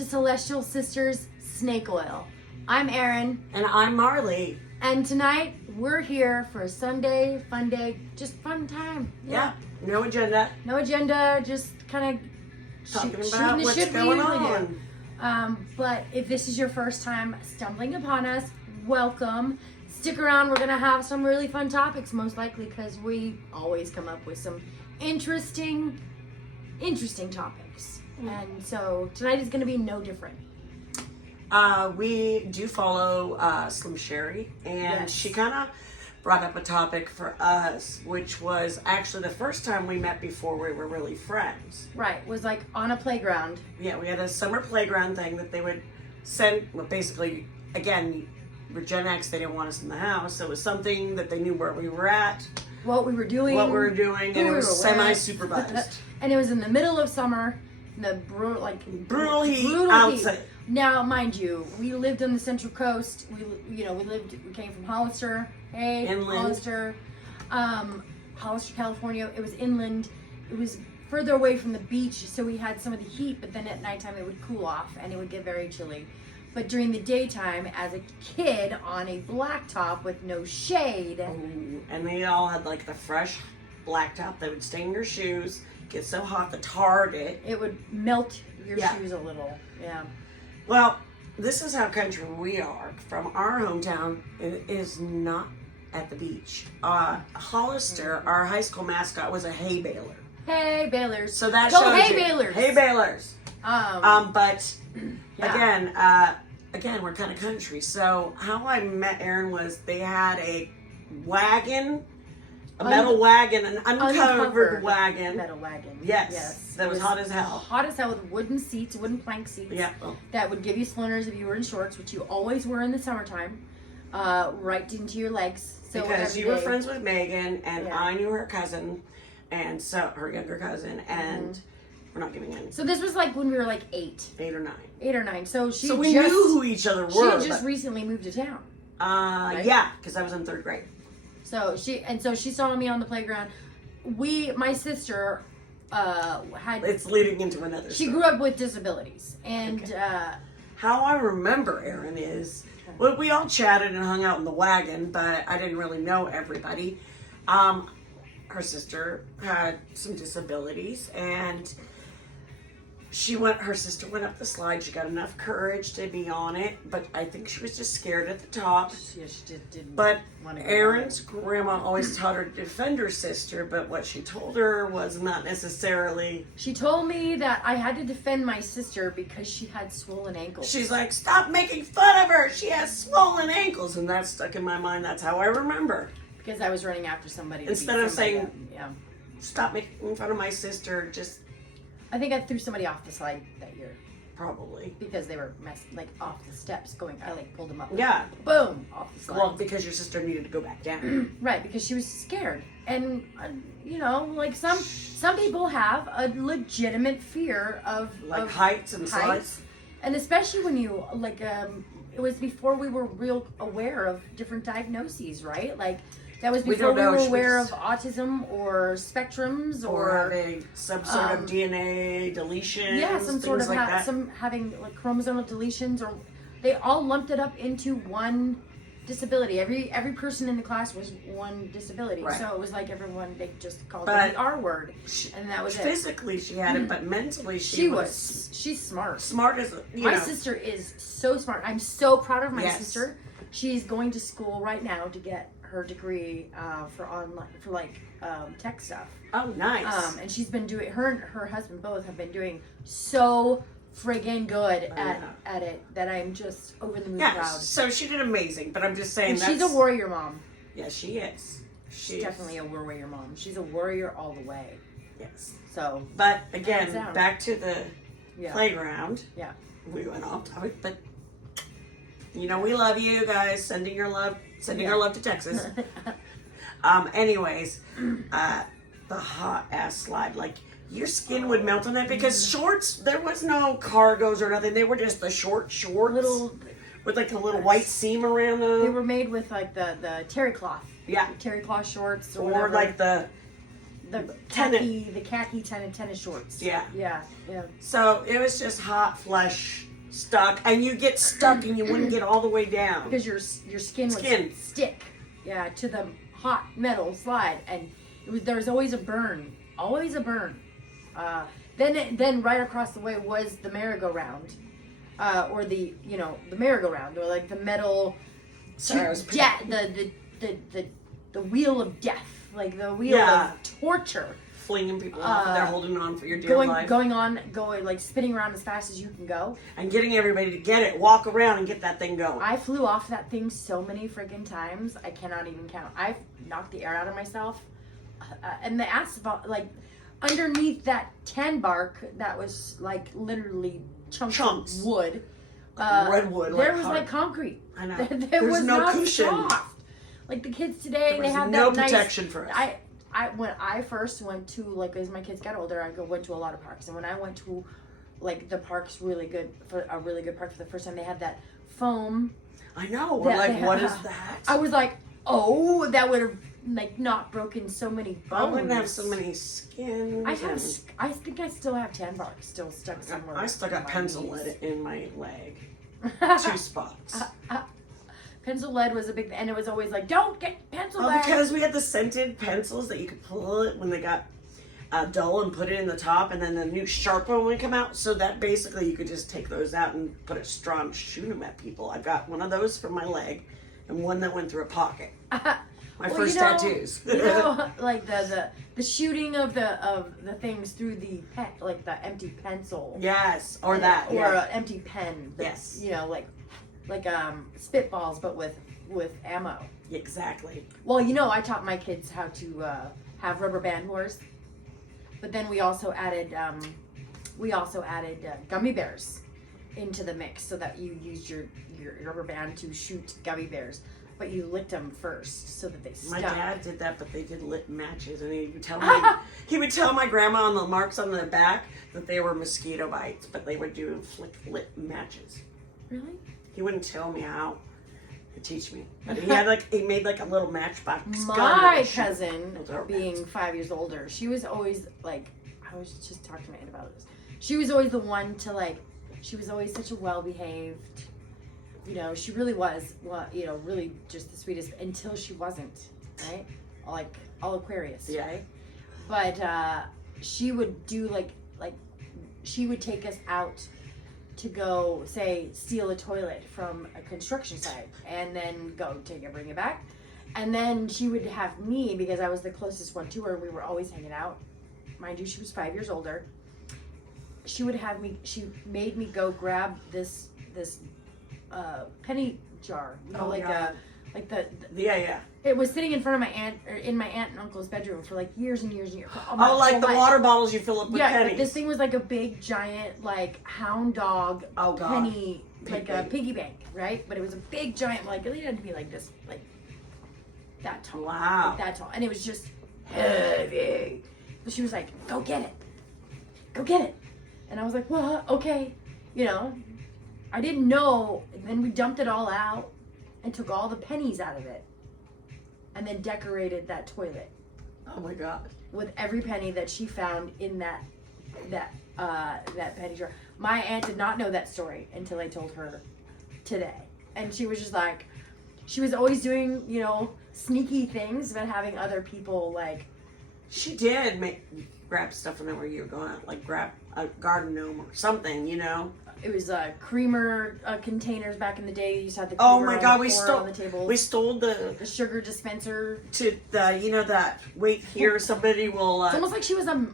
to Celestial Sisters Snake Oil. I'm Erin. And I'm Marley. And tonight we're here for a Sunday fun day, just fun time. Yeah. No agenda. No agenda, just kind of Talking about what's going on. But if this is your first time stumbling upon us, welcome. Stick around. We're going to have some really fun topics, most likely, because we always come up with some interesting topics. And so tonight is going to be no different. We do follow Slim Sherry, and Yes. she kind of brought up a topic for us, which was actually the first time we met before we were really friends. Right. Was like on a playground. Yeah, we had a summer playground thing that they would send, well, basically, again, we're genX, they didn't want us in the house, so it was something that they knew where we were at, What we were doing. and who it we were was with. semi-supervised. And it was in the middle of summer, in the Brutal heat outside. Now, mind you, we lived on the Central Coast. We came from Hollister. Hey, Inland. Hollister, California. It was inland. It was further away from the beach, so we had some of the heat. But then at nighttime, it would cool off and it would get very chilly. But during the daytime, as a kid on a blacktop with no shade, Ooh, and they all had like the fresh blacktop that would stain your shoes, get so hot the Target. it would melt your Yeah. shoes a little. Yeah. Well, this is how country we are. From our hometown, it is not at the beach. Hollister, our high school mascot, was a hay baler. Hey, Baylors. So that Go shows Hay you. Baylors. Hay balers. But Yeah. again, we're kind of country. So how I met Erin was they had a wagon, a metal wagon, an uncovered wagon. Metal wagon. Yes, that was hot as hell. Hot as hell with wooden seats, wooden plank seats. Yeah. Oh. That would give you splinters if you were in shorts, which you always were in the summertime, right into your legs. So Because every you were day- friends with Megan, and Yeah. I knew her cousin, and so her younger cousin, and we're not giving any So this was like when we were like 8 8 or 9. or 9. So she So we just, knew who each other she were. had just recently moved to town. but, yeah, because I was in 3rd grade. So she saw me on the playground. My sister had. It's leading into another. She story. grew up with disabilities, and How I remember Erin is, well, we all chatted and hung out in the wagon, but I didn't really know everybody. Her sister had some disabilities, and her sister went up the slide. She got enough courage to be on it, but I think she was just scared at the top. yeah, she just didn't. But want to go Erin's grandma always taught her to defend her sister, but what she told her was not necessarily. She told me that I had to defend my sister because she had swollen ankles. She's like, stop making fun of her. She has swollen ankles. And that stuck in my mind. That's how I remember. Because I was running after somebody. to Instead beat of somebody saying- up. Yeah. Stop making fun of my sister. Just I think I threw somebody off the slide that year probably. because they were off the steps going. I pulled them up. Yeah. Boom, off the slide. Well, because your sister needed to go back down. Right, because she was scared. And some people have a legitimate fear of Like heights and slides. And especially when you it was before we were real aware of different diagnoses, right? Like that was We before don't we know were if she aware was- of autism or spectrums Or having some sort of DNA deletion. yeah, some sort of like that. having like chromosomal deletions, or they all lumped it up into one disability. Every person in the class was one disability, Right. so it was like everyone they just called But it the R word, and that was it. Physically, she had it, but mentally, She's smart. smart as My sister is so smart. I'm so proud of my Yes. sister. She's going to school right now to get her degree for tech stuff. Oh, nice. And she's been doing, her and her husband both have been doing so friggin' good at it that I'm just over the moon Yeah, proud. so she did amazing, but I'm just saying And she's a warrior mom. Yeah, she is. She's definitely a warrior mom. She's a warrior all the way. Yes. So, But Hands again, down. back to the yeah. playground. Yeah. We went off topic, but we love you guys. Sending our love to Texas. Anyways, the hot ass slide, like your skin would melt on that because shorts, there was no cargos or nothing. They were just the shorts Little, with like a little white seam around them. they were made with like the terry cloth. Yeah. Terry cloth shorts or Or whatever. like the khaki tennis shorts. Yeah. Yeah. So it was just hot flesh stuck, and you get stuck and you wouldn't get all the way down. Because your skin would stick, to the hot metal slide, and there was always a burn, Then right across the way was the merry-go-round, or the merry-go-round, or like the metal, the wheel of death, like the wheel of torture. Flinging people off, and they're holding on for your dear life. Going like spinning around as fast as you can go. And getting everybody to get it, walk around and get that thing going. I flew off that thing so many friggin' times, I cannot even count. I've knocked the air out of myself. And the asphalt, like, underneath that tan bark that was, like, literally chunks. Of wood. Redwood. There was, like, concrete. I know. There was no not cushion. Soft. Like, the kids today, they have no that protection nice, for us. When I first went to, like, as my kids got older, I went to a lot of parks. And when I went to, like, the parks really good park for the first time, they had that foam. I know. We're like, what is that? I was like, oh, that would have, like, not broken so many bones. I wouldn't have so many skins. I think I still have tan bark still stuck somewhere. I still got pencil lead in my leg. 2 spots. Pencil lead was a big, and it was always like, don't get pencil lead. Because we had the scented pencils that you could pull it when they got dull and put it in the top, and then the new sharp one would come out. So that basically you could just take those out and put a straw and shoot them at people. I got one of those for my leg, and one that went through a pocket. My first tattoos. Like the shooting of the things through the pen, like the empty pencil. Yes, or an empty pen. Yes. Like spitballs, but with ammo. Exactly. Well, I taught my kids how to have rubber band whores, but then we also added gummy bears into the mix so that you used your rubber band to shoot gummy bears, but you licked them first so that they stuck. My dad did that, but they did lit matches, and he would tell my grandma on the marks on the back that they were mosquito bites, but they would do lit matches. Really? He wouldn't tell me how to teach me, but he made a little matchbox gun. My cousin, being 5 years older, she was always like, I was just talking to my aunt about this. She was always the one to she was always such a well-behaved, she really was, really just the sweetest until she wasn't, right? Like all Aquarius, right? But she would do like she would take us out to go, say, steal a toilet from a construction site and then go bring it back. And then she would have me, because I was the closest one to her, we were always hanging out. Mind you, she was 5 years older. She made me go grab this penny jar, It was sitting in front of my aunt, or in my aunt and uncle's bedroom for like years and years and years. Like the water bottles you fill up with pennies. But this thing was like a big giant hound dog penny, a piggy bank, right? But it was a big giant, it really had to be like this, like that tall. Wow. Like that tall. And it was just heavy. But she was like, go get it. Go get it. And I was like, well, okay. I didn't know. And then we dumped it all out and took all the pennies out of it. And then decorated that toilet. Oh my God. With every penny that she found in that penny jar. My aunt did not know that story until I told her today. And she was just like, she was always doing, sneaky things, but having other people She did grab stuff whenever you were going out, like grab a garden gnome or something, It was creamer containers back in the day. You used to have the creamer oh my God, on the table. We stole the sugar dispenser to the that wait here somebody will. It's almost like she was a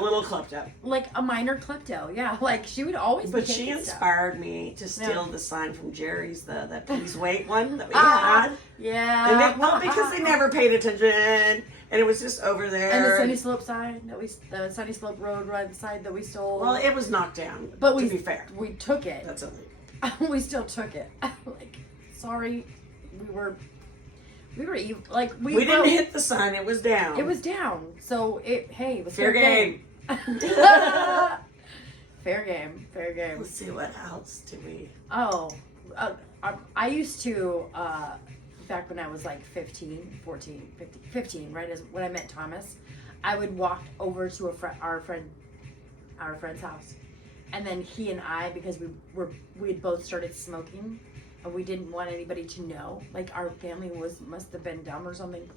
little klepto, like a minor klepto. Yeah, she would always. But she inspired me to steal the sign from Jerry's, that please wait one that we had. had. Yeah. And because they never paid attention. And it was just over there. And the Sunny Slope sign the Sunny Slope Road right side that we stole. Well, it was knocked down. But to be fair, we took it. That's illegal. We still took it. Sorry, we were evil. We didn't hit the sign. It was down. It was down. So it was fair game. Fair game. Fair game. Let's see what else do we. Oh, I used to. Back when I was 15, right, as when I met Thomas, I would walk over to our friend's house, and then he and I, because we had both started smoking, and we didn't want anybody to know. Like our family must have been dumb or something.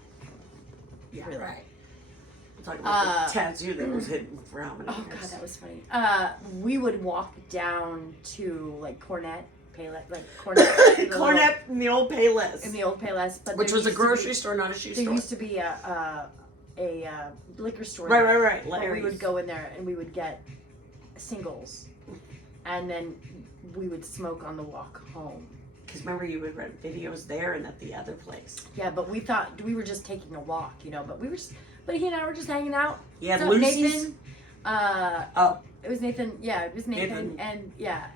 Yeah, Really. right. I'm talking about the tattoo that was hidden for how many years? Oh god, that was funny. We would walk down to like Cornet, Payless, like Cornet, Cornet in the old Payless. in the old Payless, but Which there was a used to grocery be- store, not a shoe There store. used to be a liquor store. Right, there. right. And we Larry's. would go in there and we would get singles, and then we would smoke on the walk home. Because remember, you would rent videos there and at the other place. Yeah, but we thought we were just taking a walk, but but he and I were just hanging out. Yeah, So Lucy's. Nathan. Oh, It was Nathan. Yeah, it was Nathan, Nathan. and yeah,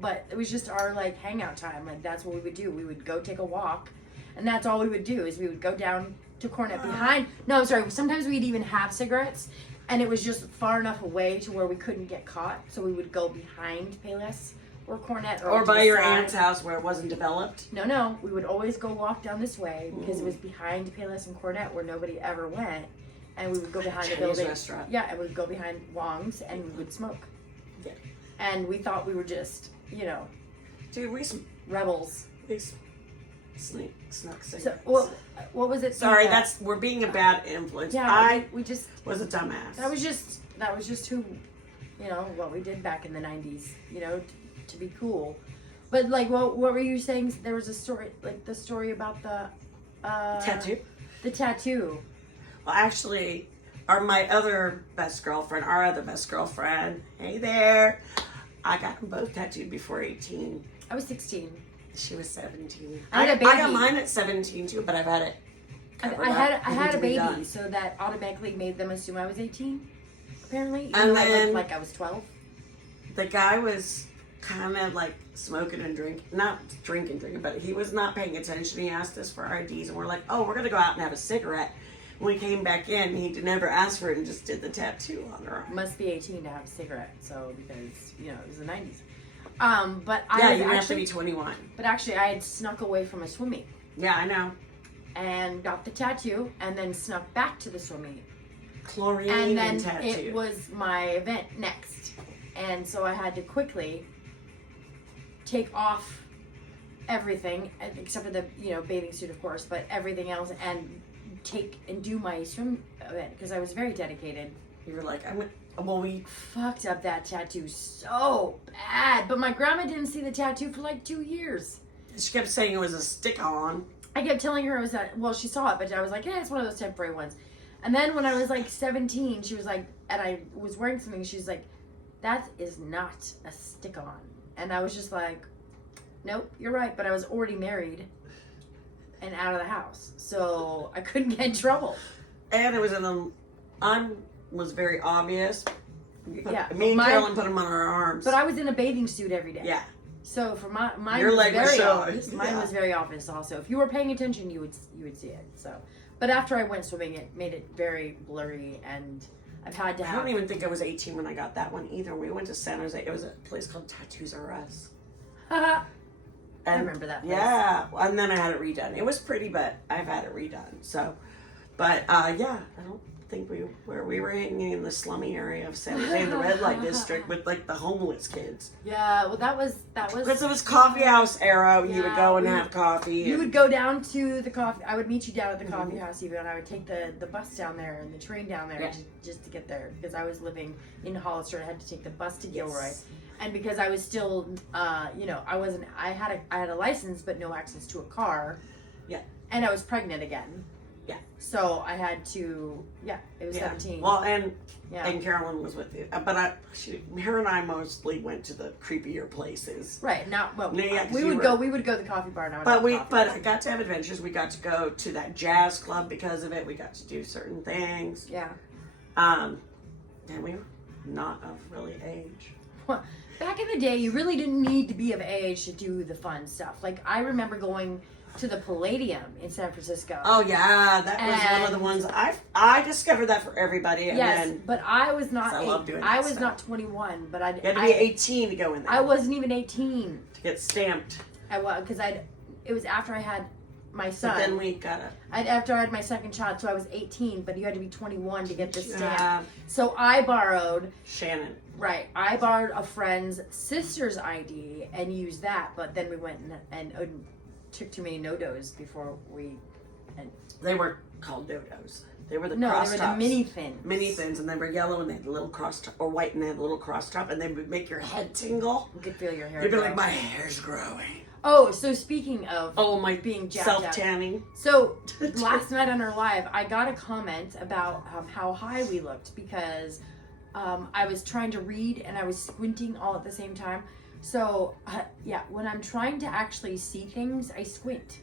but it was just our like hangout time. Like that's what we would do. We would go take a walk, and that's all we would do is we would go down to Cornet behind. No, I'm sorry. Sometimes we'd even have cigarettes, and it was just far enough away to where we couldn't get caught. So we would go behind Payless or Cornet or to by the your side. aunt's house where it wasn't developed. No, we would always go walk down this way because it was behind Payless and Cornet where nobody ever went, and we would go behind the Chinese building. restaurant. Yeah, and we'd go behind Wong's and we would smoke. Yeah. And we thought we were just, Dude, we rebels. snuck So, cigarettes. what was it? Sorry, we're being a bad influence. Yeah, I we just was a dumbass. that was just who, what we did back in the 90s. To be cool. But like, what were you saying? There was a story, like the story about the tattoo. The tattoo. Well, actually, my other best girlfriend, hey there, I got them both tattooed before 18. I was 16. She was 17. I had a I got baby. mine at 17 too, but I've had it covered I up had and a baby, redone. so that automatically made them assume I was 18. Apparently, even And though I then- looked like I was 12. The guy was kind of like smoking and drinking, not drinking, but he was not paying attention. He asked us for our IDs, and we're like, oh, we're going to go out and have a cigarette. When we came back in, he never asked for it and just did the tattoo on her arm. Must be 18 to have a cigarette, so because it was the 90s. But Yeah, I you was have to be actually, 21. but actually, I had snuck away from a swim meet Yeah, I know. and got the tattoo, and then snuck back to the swim meet, Chlorine and then tattoo. it was my event next, and so I had to quickly take off everything except for the bathing suit, of course, but everything else, and do my swim event because I was very dedicated. You were like, we Fucked up that tattoo so bad, but my grandma didn't see the tattoo for like 2 years. She kept saying it was a stick-on. I kept telling her it was that. Well, she saw it, but I was like, yeah, it's one of those temporary ones. And then when I was like 17, she was like, and I was wearing something. She's like, that is not a stick-on. And I was just like, nope, you're right. But I was already married and out of the house, so I couldn't get in trouble. And it was was very obvious. Yeah, Me and mine- Carolyn put them on our arms. But I was in a bathing suit every day. Yeah. So for mine Your was leg was very showing. obvious. Mine Yeah. was very obvious also. If you were paying attention, you would see it. So, but after I went swimming, it made it very blurry, and I've had to I have. don't even think I was 18 when I got that one either. We went to San Jose. It was a place called Tattoos R Us. I And remember that place. Yeah, and then I had it redone. It was pretty, but I've had it redone. So, but yeah, I don't think we were hanging in the slummy area of San Jose in the red light district with like the homeless kids. Yeah, well, that was. Because it was coffee house era. You would Yeah, go and we- have coffee. You and- would go down to the coffee. I would meet you down at the coffee house, even, and I would take the bus down there and the train down there Yeah. just to get there because I was living in Hollister. I had to take the bus to Yes. Gilroy, and because I was still, I wasn't. I had a license but no access to a car. Yeah. And I was pregnant again. Yeah. So I had to. Yeah, it was Yeah. 17. Well, and yeah. Carolyn was with you, but her and I mostly went to the creepier places. Right. Now, well, No, yeah, 'cause we you would were- go. We would go to the coffee bar. And I would But have coffee. but I got to have adventures. We got to go to that jazz club because of it. We got to do certain things. Yeah. And we were not of really age. Well, back in the day, you really didn't need to be of age to do the fun stuff. Like, I remember going to the Palladium in San Francisco. Oh yeah, that was one of the ones I discovered that for everybody. And yes, then but I was not. I love doing I that was stuff. not 21, but you had to be 18 to go in there. I wasn't even 18. to get stamped. I was because it was after I had my son. But then we got After I had my second child, so I was 18, but you had to be 21 to get this stamp. Yeah. So I borrowed. Shannon. Right. I borrowed a friend's sister's ID and used that, but then we went and took too many no-dos before we. They were called dodos. They were the No, cross they were tops. the mini thins. Mini thins, and they were yellow, and they had a little cross top, or white, and they had a little cross top, and they would make your head tingle. You could feel your hair. You'd be grow. like, my hair's growing. Oh, so speaking of My being jacked self up. tanning. So last night on our live, I got a comment about how high we looked because I was trying to read and I was squinting all at the same time. So when I'm trying to actually see things, I squint.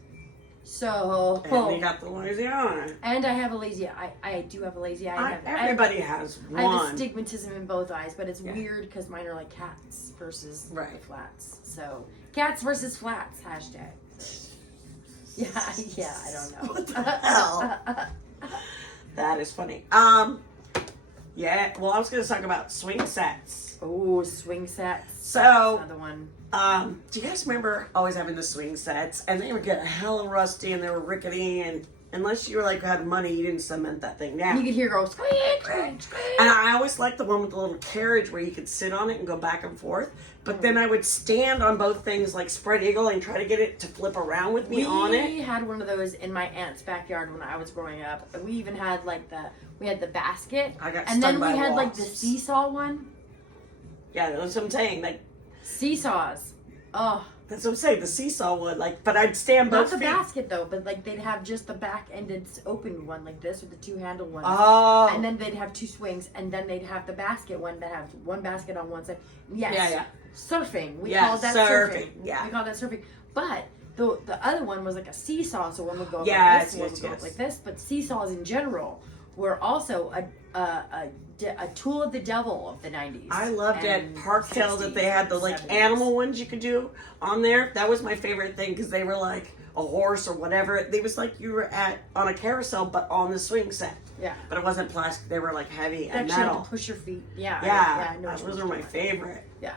So And you got the lazy eye. and I have a lazy eye. I do have a lazy eye. Everybody has I have one. astigmatism in both eyes, but it's weird because mine are like cats versus the Right. flats. So cats versus flats hashtag. Yeah, I don't know. What the hell? That is funny. Yeah. Well, I was going to talk about swing sets. Oh, swing sets. So, Another one. do you guys remember always having the swing sets? And they would get hella rusty and they were rickety, and unless you were like had money, you didn't cement that thing down. You could hear go squeak, squeak, squeak. And I always liked the one with the little carriage where you could sit on it and go back and forth. But then I would stand on both things like spread eagle and try to get it to flip around with me on it. We had one of those in my aunt's backyard when I was growing up. We even had like we had the basket. I got and stung then by we had like the wasps. seesaw one. Yeah, that's what I'm saying. Like Seesaws. Oh. that's what I'm saying. The seesaw would but I'd stand Not both the feet. basket though, but like they'd have just the back-ended open one like this with the two-handled one. Oh. And then they'd have two swings, and then they'd have the basket one that have one basket on one side. Yes. Yeah. Surfing. We Yeah, called that surfing. surfing. Yeah. We called that surfing. But the other one was like a seesaw, so one would go up Yes, like this, one would go yes. up like this. But seesaws in general were also a tool of the devil of the 90s. I loved at and Park Hill that they had the 60s, 70s. animal ones you could do on there. That was my favorite thing because they were like a horse or whatever. It was like you were on a carousel but on the swing set. Yeah. But it wasn't plastic. They were like heavy and Actually, you metal. had to push your feet. Yeah. Yeah, I know what those you're were my talking about. favorite. Yeah.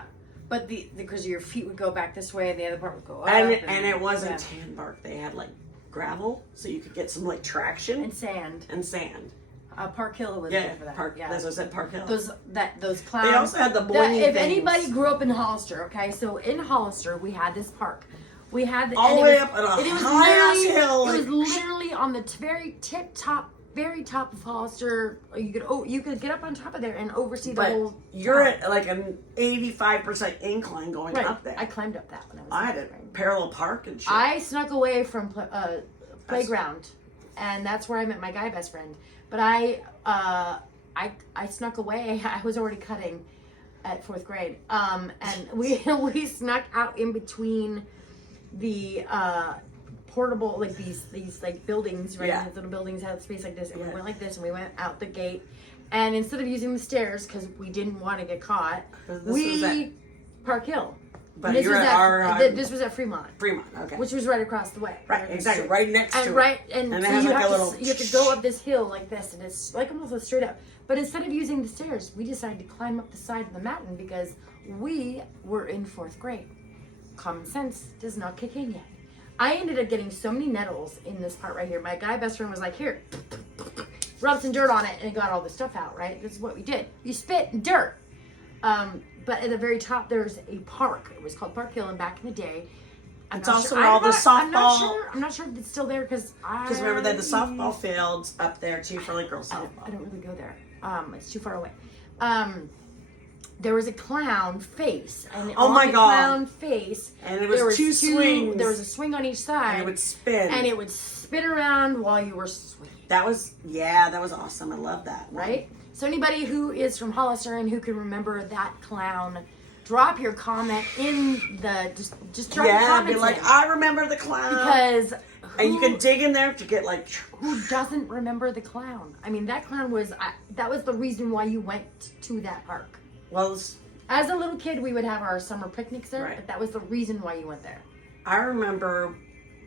But because your feet would go back this way and the other part would go up. And it wasn't yeah. tan bark. They had like gravel, so you could get some like traction And sand. and sand. Park Hill was Yeah, good for that. Park. Yeah. That's what I said. Park Hill. Those clowns. They also had the boing If things. anybody grew up in Hollister, okay, so in Hollister we had this park. We had All and the it way was- up at a and it was high-ass literally- hill, It was like- literally on the very top of Hollister. You could get up on top of there and oversee the but whole. you're town. at like an 85% incline going right. up there. I climbed up that when I was. I in had a fifth grade. parallel park and shit. I snuck away from playground, and that's where I met my guy best friend. But I snuck away. I was already cutting at fourth grade, and we snuck out in between the portable like these like buildings, right? Yeah. These little buildings had space like this, and Yeah. we went like this, and we went out the gate. And instead of using the stairs because we didn't want to get caught, This was at- Park Hill. But This you're was at our this was at Fremont, Fremont, okay. which was right across the way. Right, exactly, right next to And it. right, and And it so has you like have a little- you have to go up this hill like this, and it's like almost a straight up. But instead of using the stairs, we decided to climb up the side of the mountain because we were in fourth grade. Common sense does not kick in yet. I ended up getting so many nettles in this part right here. My guy best friend was like, "Here, rub some dirt on it," and it got all the stuff out. Right? This is what we did. You spit in dirt. But at the very top, there's a park. It was called Park Hill, and back in the day, It's also where all the softball. I'm not sure if it's still there because Remember they had the softball fields up there too for like girls I softball. don't really go there. It's too far away. There was a clown face, and Oh on my the God. clown face, And it was there two swings. There was a swing on each side, And it would spin. and it would spin around while you were swinging. that was awesome. I love that one. Right? So anybody who is from Hollister and who can remember that clown, drop your comment in the just drop your Yeah, comments be like, in. I remember the clown. Because and you can dig in there to get like. who doesn't remember the clown? I mean, that clown was that was the reason why you went to that park. Well, it's- As a little kid, we would have our summer picnics there, Right. but that was the reason why you went there. I remember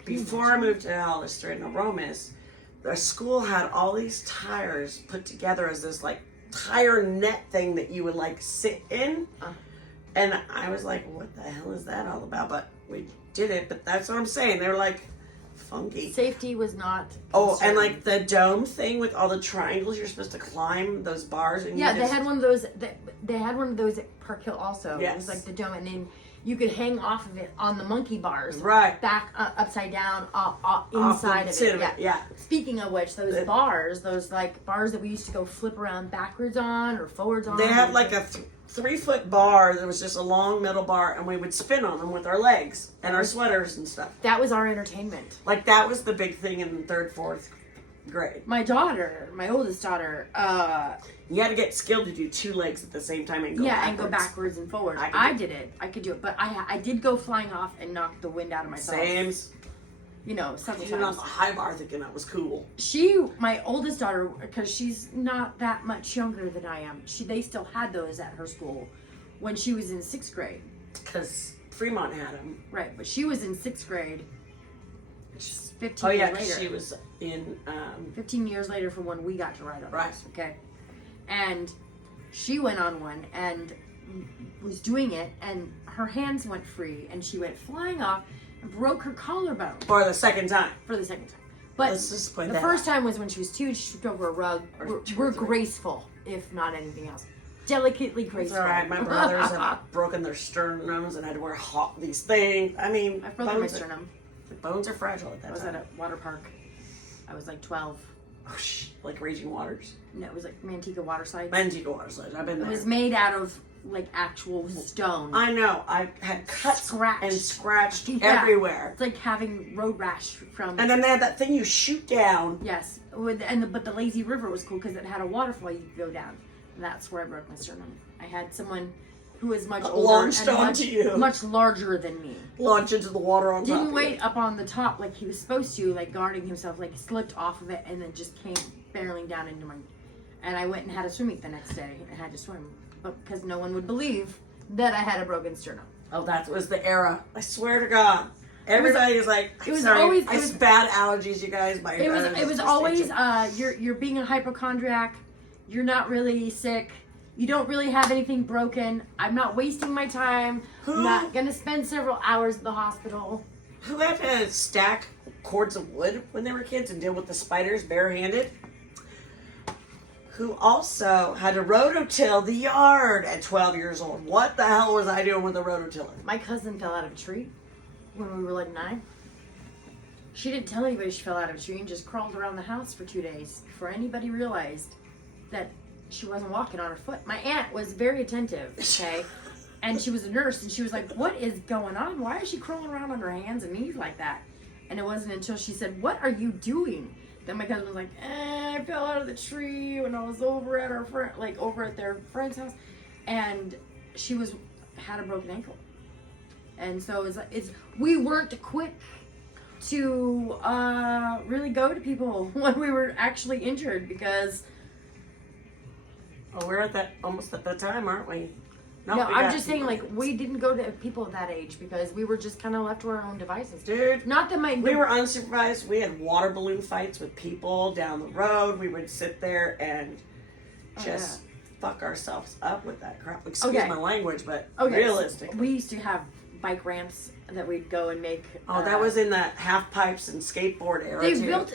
before I moved to Hollister in Aromas, the school had all these tires put together as this like tire net thing that you would like sit in. And I was like, what the hell is that all about? But we did it. But that's what I'm saying. They're like funky. Safety was not. Oh, and concerned. like the dome thing with all the triangles you're supposed to climb, those bars. And Yeah, you they had one of those. They had one of those at Park Hill also. Yes. It was like the dome, and then you could hang off of it on the monkey bars. Right. Back upside down, inside of it. Yeah. Yeah. Speaking of which, those bars, those like bars that we used to go flip around backwards on or forwards on. They had like a 3-foot bar that was just a long middle bar, and we would spin on them with our legs and our sweaters and stuff. That was our entertainment. Like that was the big thing in 3rd, 4th grade. My daughter, my oldest daughter, You had to get skilled to do 2 legs at the same time and go and go backwards and forwards. I did it. I could do it, but I did go flying off and knock the wind out of myself. Same. You know, several Even on times. the high bar thinking that was cool. My oldest daughter, because she's not that much younger than I am, they still had those at her school when she was in 6th grade. Because Fremont had them. Right, but she was in 6th grade. 15 Oh, yeah, years 'cause later. she was in... 15 years later from when we got to ride on Right. those, okay? And she went on one and was doing it, and her hands went free, and she went flying off and broke her collarbone For the second time. for the second time. But Let's just point the that first out. time was when she was 2 and she tripped over a rug. Or 2 We're or 3. graceful, if not anything else. Delicately It's graceful. all right. My brothers have broken their sternums and had to wear these things. I mean, I broke my sternum. bones are fragile at I that was time. at a water park. I was like 12. Oh, like Raging Waters. No, it was like Manteca Water Slides. Manteca Water Slides. I've been It there. was made out of like actual stone. I know. I had cuts Scratched. and scratched Yeah. everywhere. It's like having road rash from. And then they had that thing you shoot down. Yes, but the lazy river was cool because it had a waterfall you could go down. And that's where I broke my sternum. I had someone who was much older Launched and onto you. much larger than me. Launch into the water on top Didn't of wait you. up on the top like he was supposed to, like guarding himself, like slipped off of it and then just came barreling down into my. And I went and had a swim meet the next day and had to swim, but because no one would believe that I had a broken sternum. Oh, that was the era. I swear to God. Everybody is like, it was sorry, always- I have bad allergies, you guys. It was always you're being a hypochondriac. You're not really sick. You don't really have anything broken. I'm not wasting my time. I'm not gonna spend several hours at the hospital. Who had to stack cords of wood when they were kids and deal with the spiders barehanded? Who also had to rototill the yard at 12 years old? What the hell was I doing with a rototiller? My cousin fell out of a tree when we were like 9. She didn't tell anybody she fell out of a tree and just crawled around the house for 2 days before anybody realized that she wasn't walking on her foot. My aunt was very attentive, okay? And she was a nurse, and she was like, what is going on? Why is she crawling around on her hands and knees like that? And it wasn't until she said, what are you doing? Then my cousin was like, I fell out of the tree when I was over at over at their friend's house. And she had a broken ankle. And so we weren't quick to really go to people when we were actually injured because... Oh, we're almost at that time, aren't we? No, I'm just saying, like, we didn't go to people at that age because we were just kind of left to our own devices. Dude, not that we were unsupervised. We had water balloon fights with people down the road. We would sit there and just fuck ourselves up with that crap. Excuse my language, but realistic. We used to have bike ramps that we'd go and make. Oh, that was in the half pipes and skateboard era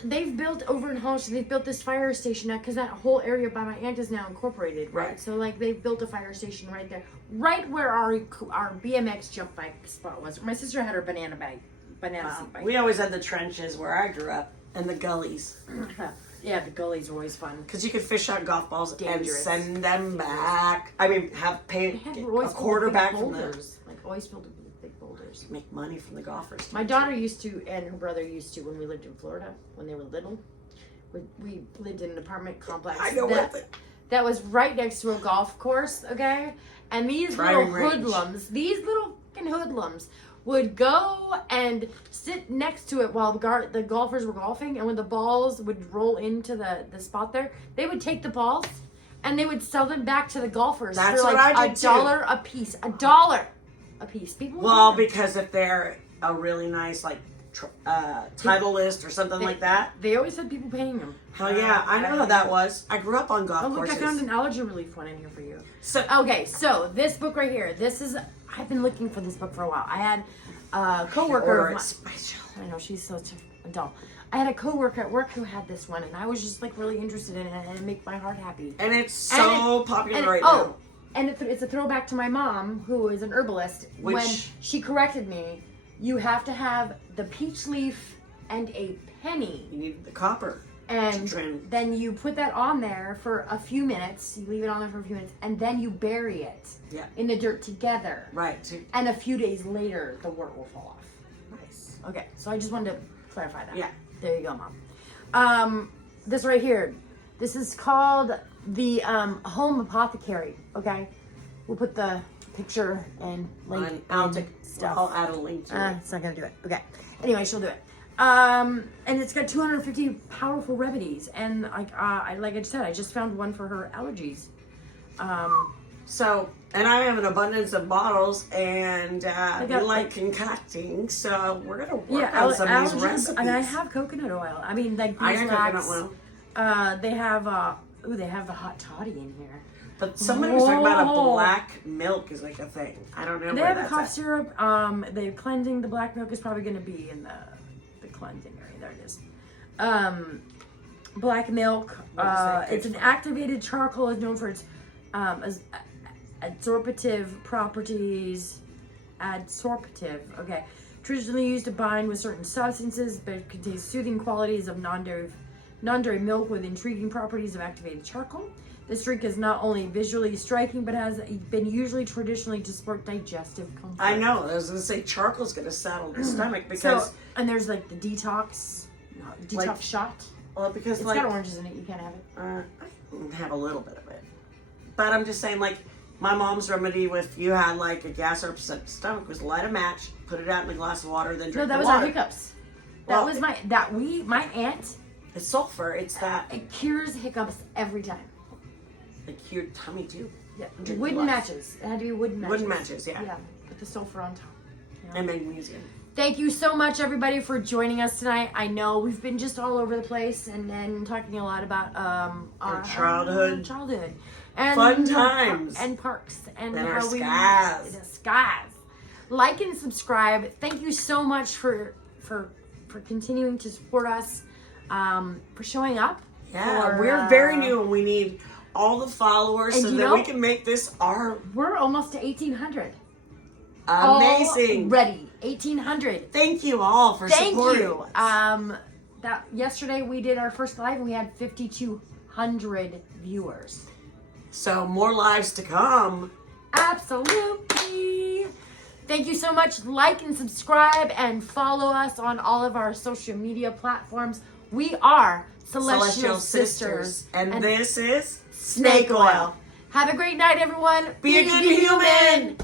They've built over in Hollister. They've built this fire station now because that whole area by my aunt is now incorporated, right? So like they've built a fire station right there, right where our BMX jump bike spot was. My sister had her banana seat bike. We always had the trenches where I grew up and the gullies. Yeah, the gullies are always fun because you could fish out golf balls and send them back. I mean, pay a quarter back from them. Like always filled with big boulders. Make money from the golfers. My daughter used to, and her brother used to, when we lived in Florida, when they were little. We lived in an apartment complex. I know that was right next to a golf course, okay? And these little hoodlums, would go and sit next to it while the golfers were golfing, and when the balls would roll into the spot there, they would take the balls and they would sell them back to the golfers That's for like what I did $1 a piece. $1 a piece. People because if they're a really nice like Titleist or something like that, they always had people paying them. Hell yeah, I know how that was. I grew up on golf courses. I found an allergy relief one in here for you. So this book right here. I've been looking for this book for a while. I had a coworker. I know she's such a doll. I had a coworker at work who had this one, and I was just like really interested in it, and it made my heart happy. And it's so popular right now. And it's a throwback to my mom, who is an herbalist. When she corrected me, you have to have the peach leaf and a penny. You need the copper. And then you put that on there for a few minutes. You leave it on there for a few minutes, and then you bury it in the dirt together. Right. And a few days later, the wart will fall off. Nice. Okay, so I just wanted to clarify that. Yeah. There you go, Mom. This right here, this is called the Home Apothecary. Okay, we'll put the picture and link stuff. I'll add a link to it. It's not gonna do it. Okay. Anyway, she'll do it. And it's got 250 powerful remedies, and like I just said, I just found one for her allergies. So, and I have an abundance of bottles, and we like concocting, so we're gonna work on some of these recipes. And I have coconut oil. I mean, like I got coconut oil. They have they have the hot toddy in here. But somebody was talking about a black milk is like a thing. I don't know. They have a cough syrup. They're cleansing. The black milk is probably going to be in the cleansing area. There it is. Black milk. It's an activated charcoal. Is known for its adsorptive properties. Adsorptive. Okay. Traditionally used to bind with certain substances, but it contains soothing qualities of non-dairy milk with intriguing properties of activated charcoal. This drink is not only visually striking, but has been usually traditionally to support digestive comfort. I know. I was going to say charcoal's going to settle the stomach because... and there's like the detox shot. Well, because it's got oranges in it. You can't have it. I can have a little bit of it. But I'm just saying, like, my mom's remedy if you had like a gas or upset stomach was light a match, put it out in a glass of water, then drink the water. No, that was our hiccups. That was my aunt. It's sulfur. It's that. It cures hiccups every time. It cured tummy too. Yeah. Wooden matches. It had to be wooden matches. Wooden matches, yeah. Yeah. Put the sulfur on top. And magnesium. Thank you so much, everybody, for joining us tonight. I know we've been just all over the place and then talking a lot about our childhood. And fun times. And parks. And how our skies. The skies. Like and subscribe. Thank you so much for continuing to support us, for showing up. Yeah, we're very new and we need all the followers so that we can make this our... We're almost to 1,800. Amazing. Already. 1,800. Thank you all for supporting us. Yesterday we did our first live and we had 5,200 viewers. So more lives to come. Absolutely. Thank you so much. Like and subscribe and follow us on all of our social media platforms. We are Celestial Sisters. And this is Snake Oil. Have a great night, everyone. Be a good human.